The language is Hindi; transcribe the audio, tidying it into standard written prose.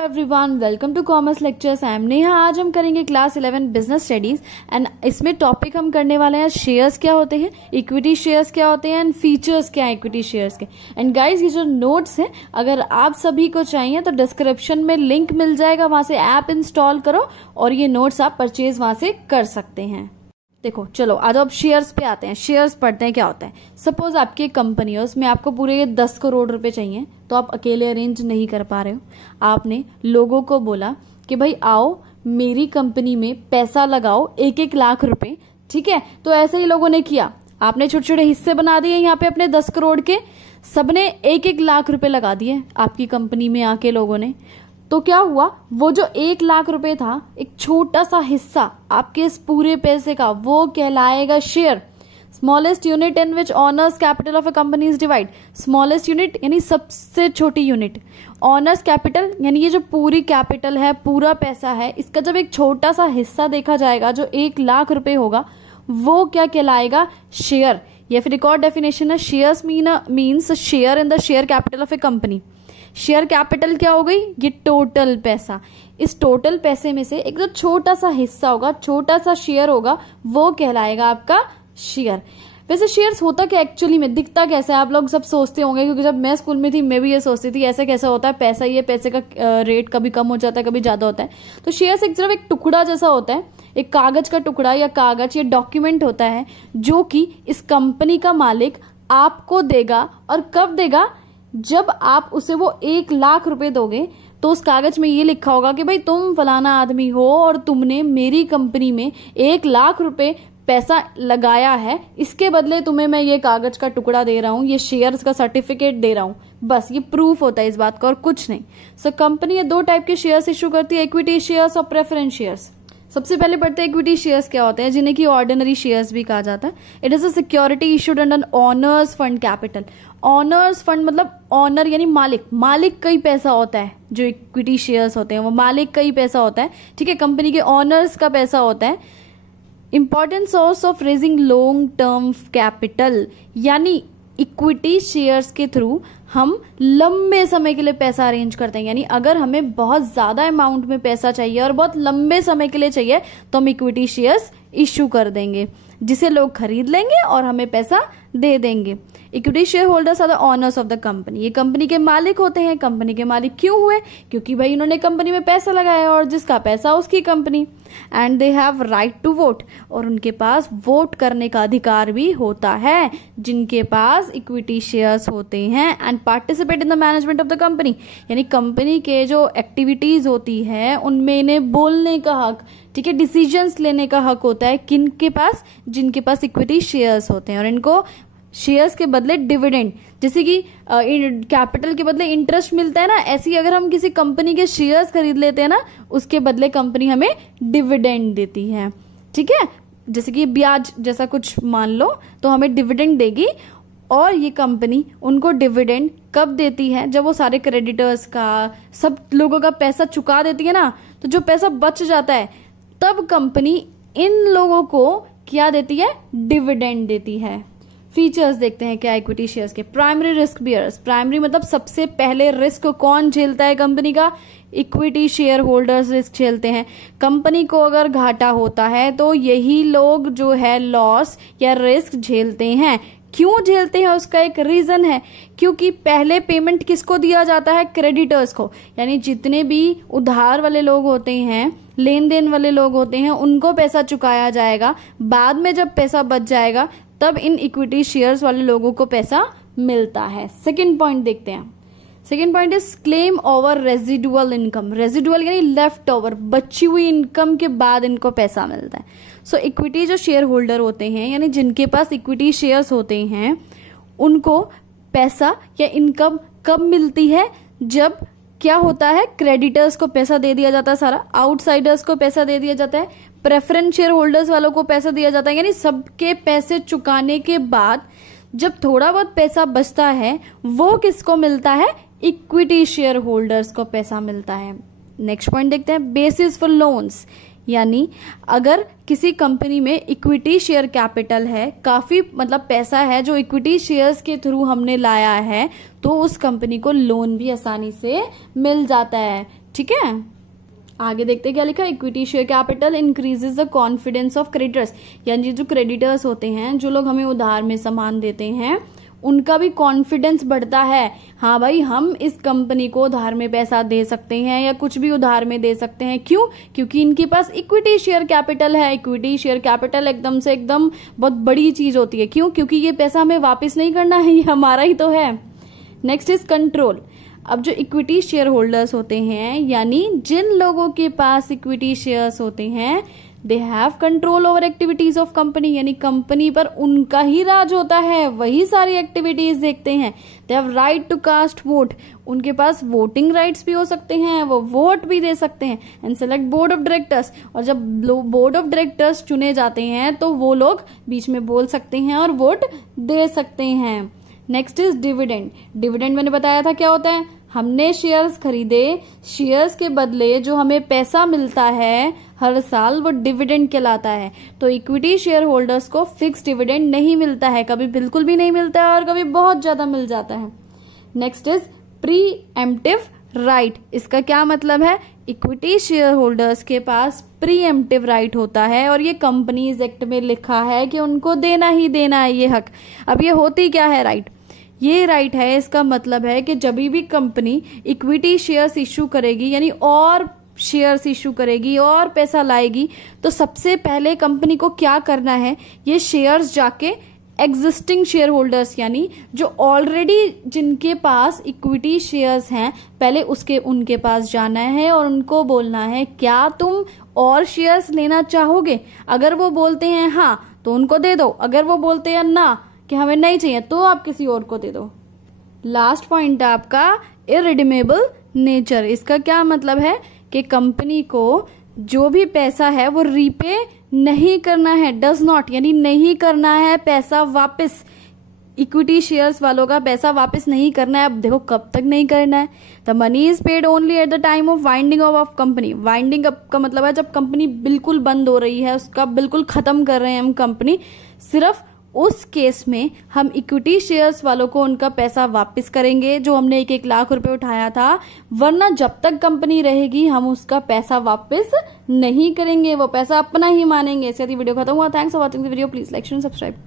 Everyone, welcome to commerce lectures. I am Neha. आज हम करेंगे क्लास 11 बिजनेस स्टडीज एंड इसमें टॉपिक हम करने वाले हैं शेयर्स क्या होते हैं, इक्विटी शेयर्स क्या होते हैं एंड फीचर्स क्या है इक्विटी शेयर्स के। एंड गाइज, ये जो नोट्स हैं अगर आप सभी को चाहिए तो डिस्क्रिप्शन में लिंक मिल जाएगा, वहां से ऐप इंस्टॉल करो और ये नोट्स आप परचेज वहां से कर सकते हैं। देखो चलो आज अब शेयर्स पे आते हैं। शेयर्स पढ़ते हैं क्या होता है। सपोज आपकी एक कंपनी है, उसमें आपको पूरे 10 करोड़ रुपए चाहिए, तो आप अकेले अरेंज नहीं कर पा रहे हो। आपने लोगों को बोला कि भाई आओ मेरी कंपनी में पैसा लगाओ 1-1 लाख रुपए, ठीक है। तो ऐसे ही लोगों ने किया, आपने छोटे छोटे हिस्से बना दिए यहाँ पे अपने 10 करोड़ के, सबने 1-1 लाख रुपए लगा दिए आपकी कंपनी में आके लोगों ने। तो क्या हुआ, वो जो 1 लाख रुपए था, एक छोटा सा हिस्सा आपके इस पूरे पैसे का, वो कहलाएगा share. Smallest unit in which honours capital of a company is divide. Smallest unit यानी सबसे छोटी यूनिट, ऑनर्स कैपिटल यानी ये जो पूरी कैपिटल है, पूरा पैसा है, इसका जब एक छोटा सा हिस्सा देखा जाएगा जो 1 लाख रुपए होगा, वो क्या कहलाएगा, शेयर। या फिर एक और डेफिनेशन है, shares means share in the share capital of A company. Share capital क्या हो गई, ये टोटल पैसा। इस टोटल पैसे में से एक जो छोटा सा हिस्सा होगा, छोटा सा शेयर होगा, वो कहलाएगा आपका शेयर। वैसे शेयर्स होता क्या एक्चुअली में, दिखता कैसा है, आप लोग सब सोचते होंगे, क्योंकि जब मैं स्कूल में थी मैं भी ये सोचती थी ऐसा कैसा होता है, पैसा ही है, पैसे का रेट कभी कम हो जाता है कभी ज्यादा होता है। तो शेयर्स एक सिर्फ एक टुकड़ा जैसा होता है, एक कागज का टुकड़ा या कागज या डॉक्यूमेंट होता है जो कि इस कंपनी का मालिक आपको देगा। और कब देगा, जब आप उसे वो 1 लाख रुपए दोगे तो उस कागज में ये लिखा होगा कि भाई तुम फलाना आदमी हो और तुमने मेरी कंपनी में 1 लाख रुपए पैसा लगाया है, इसके बदले तुम्हें मैं ये कागज का टुकड़ा दे रहा हूं, ये शेयर्स का सर्टिफिकेट दे रहा हूं। बस ये प्रूफ होता है इस बात का और कुछ नहीं। सो कंपनी ये 2 टाइप के शेयर्स इश्यू करती है, इक्विटी शेयर्स और प्रेफरेंस शेयर्स। सबसे पहले पढ़ते हैं इक्विटी शेयर्स क्या होते हैं, जिन्हें की ऑर्डिनरी शेयर्स भी कहा जाता है। It is a security issued under honours fund capital. Honours fund मतलब ऑनर यानी मालिक, मालिक का ही पैसा होता है। जो इक्विटी शेयर्स होते हैं वो मालिक का ही पैसा होता है, ठीक है, कंपनी के ऑनर्स का पैसा होता है। Important source of raising long term capital, यानी इक्विटी शेयर्स के थ्रू हम लंबे समय के लिए पैसा अरेंज करते हैं। यानी अगर हमें बहुत ज्यादा अमाउंट में पैसा चाहिए और बहुत लंबे समय के लिए चाहिए तो हम इक्विटी शेयर्स इश्यू कर देंगे, जिसे लोग खरीद लेंगे और हमें पैसा दे देंगे। Equity share holders are the owners of the company. ये कंपनी के मालिक होते हैं। कंपनी के मालिक क्यों हुए, क्योंकि भाई उन्होंने कंपनी में पैसा लगाया और जिसका पैसा उसकी company. And they have right to vote, और उनके पास वोट करने का अधिकार भी होता है जिनके पास इक्विटी शेयर्स होते हैं। And participate in the management of the company, यानी कंपनी के जो एक्टिविटीज होती है उनमें इन्हें बोलने का हक, ठीक है, डिसीजंस लेने का हक होता है। किनके पास, जिनके पास इक्विटी शेयर्स होते हैं। और इनको शेयर्स के बदले डिविडेंड, जैसे कि कैपिटल के बदले इंटरेस्ट मिलता है ना, ऐसे ही अगर हम किसी कंपनी के शेयर्स खरीद लेते हैं ना, उसके बदले कंपनी हमें डिविडेंड देती है, ठीक है। जैसे कि ब्याज जैसा कुछ मान लो, तो हमें डिविडेंड देगी। और ये कंपनी उनको डिविडेंड कब देती है, जब वो सारे क्रेडिटर्स का, सब लोगों का पैसा चुका देती है ना, तो जो पैसा बच जाता है तब कंपनी इन लोगों को क्या देती है, डिविडेंड देती है। फीचर्स देखते हैं क्या इक्विटी शेयर्स के। प्राइमरी रिस्क बियर्स, प्राइमरी मतलब सबसे पहले रिस्क कौन झेलता है कंपनी का, इक्विटी शेयर होल्डर्स रिस्क झेलते हैं। कंपनी को अगर घाटा होता है तो यही लोग जो है लॉस या रिस्क झेलते हैं। क्यों झेलते हैं, उसका एक रीजन है, क्योंकि पहले पेमेंट किसको दिया जाता है, क्रेडिटर्स को, यानी जितने भी उधार वाले लोग होते हैं, लेन देन वाले लोग होते हैं, उनको पैसा चुकाया जाएगा। बाद में जब पैसा बच जाएगा तब इन इक्विटी शेयर्स वाले लोगों को पैसा मिलता है। सेकंड पॉइंट देखते हैं। Second point is claim over residual income. Residual यानी लेफ्ट ओवर, बची हुई इनकम के बाद इनको पैसा मिलता है। सो इक्विटी जो शेयर होल्डर होते हैं, यानी जिनके पास इक्विटी शेयर्स होते हैं, उनको पैसा या इनकम कब मिलती है, जब क्या होता है, क्रेडिटर्स को पैसा दे दिया जाता है सारा, आउटसाइडर्स को पैसा दे दिया जाता है, प्रेफरेंस शेयर होल्डर्स वालों को पैसा दिया जाता है। यानी सबके पैसे चुकाने के बाद जब थोड़ा बहुत पैसा बचता है वो किसको मिलता है, इक्विटी शेयर होल्डर्स को पैसा मिलता है। नेक्स्ट पॉइंट देखते हैं, बेसिस फॉर लोन्स, यानी अगर किसी कंपनी में इक्विटी शेयर कैपिटल है, काफी मतलब पैसा है जो इक्विटी शेयर्स के थ्रू हमने लाया है, तो उस कंपनी को लोन भी आसानी से मिल जाता है, ठीक है, आगे देखते हैं क्या लिखा। Equity share capital increases the confidence of creditors, यानी जो क्रेडिटर्स होते हैं, जो लोग हमें उधार में सामान देते हैं, उनका भी कॉन्फिडेंस बढ़ता है। हाँ भाई, हम इस कंपनी को उधार में पैसा दे सकते हैं या कुछ भी उधार में दे सकते हैं। क्यों? क्योंकि इनके पास इक्विटी शेयर कैपिटल है। इक्विटी शेयर कैपिटल एकदम बहुत बड़ी चीज होती है। क्यों? क्योंकि ये पैसा हमें वापस नहीं करना है, ये हमारा ही तो है। Next is control. अब जो इक्विटी शेयर होल्डर्स होते हैं, यानी जिन लोगों के पास इक्विटी शेयर्स होते हैं, they have control over activities of company, यानी कंपनी पर उनका ही राज होता है, वही सारी एक्टिविटीज देखते हैं। They have right to cast vote, उनके पास वोटिंग राइट्स भी हो सकते हैं, वो वोट भी दे सकते हैं। And select board of directors, और जब बोर्ड ऑफ डायरेक्टर्स चुने जाते हैं तो वो लोग बीच में बोल सकते हैं और वोट दे सकते हैं। Next is dividend. डिविडेंड मैंने बताया था क्या होता है। हमने शेयर्स खरीदे, शेयर्स के बदले जो हमें पैसा मिलता है हर साल, वो डिविडेंड कहलाता है। तो इक्विटी शेयर होल्डर्स को फिक्स डिविडेंड नहीं मिलता है, कभी बिल्कुल भी नहीं मिलता है और कभी बहुत ज्यादा मिल जाता है। Next is pre emptive right. इसका क्या मतलब है? इक्विटी शेयर होल्डर्स के पास प्री एम्प्टिव राइट होता है और ये कंपनीज एक्ट में लिखा है कि उनको देना ही देना है ये हक। अब ये होती क्या है राइट? ये राइट है, इसका मतलब है कि जब भी कंपनी इक्विटी शेयर्स इश्यू करेगी, यानी और शेयर्स इश्यू करेगी और पैसा लाएगी, तो सबसे पहले कंपनी को क्या करना है, ये शेयर्स जाके एग्जिस्टिंग शेयर होल्डर्स, यानी जो ऑलरेडी जिनके पास इक्विटी शेयर्स हैं, पहले उनके पास जाना है और उनको बोलना है क्या तुम और शेयर्स लेना चाहोगे। अगर वो बोलते हैं हाँ तो उनको दे दो, अगर वो बोलते हैं ना कि हमें नहीं चाहिए तो आप किसी और को दे दो। लास्ट पॉइंट है आपका इररिडीमेबल नेचर। इसका क्या मतलब है कि कंपनी को जो भी पैसा है वो रीपे नहीं करना है, डज नॉट, यानी नहीं करना है पैसा वापस। इक्विटी शेयर्स वालों का पैसा वापस नहीं करना है। अब देखो कब तक नहीं करना है। The money is paid only at the time of winding of company. Winding up का मतलब है जब कंपनी बिल्कुल बंद हो रही है, उसका बिल्कुल खत्म कर रहे हैं हम कंपनी, सिर्फ उस केस में हम इक्विटी शेयर्स वालों को उनका पैसा वापस करेंगे जो हमने 1-1 लाख रुपए उठाया था। वरना जब तक कंपनी रहेगी हम उसका पैसा वापस नहीं करेंगे, वो पैसा अपना ही मानेंगे। इसके बाद वीडियो खत्म हुआ। Thanks for watching the video. Please like share subscribe.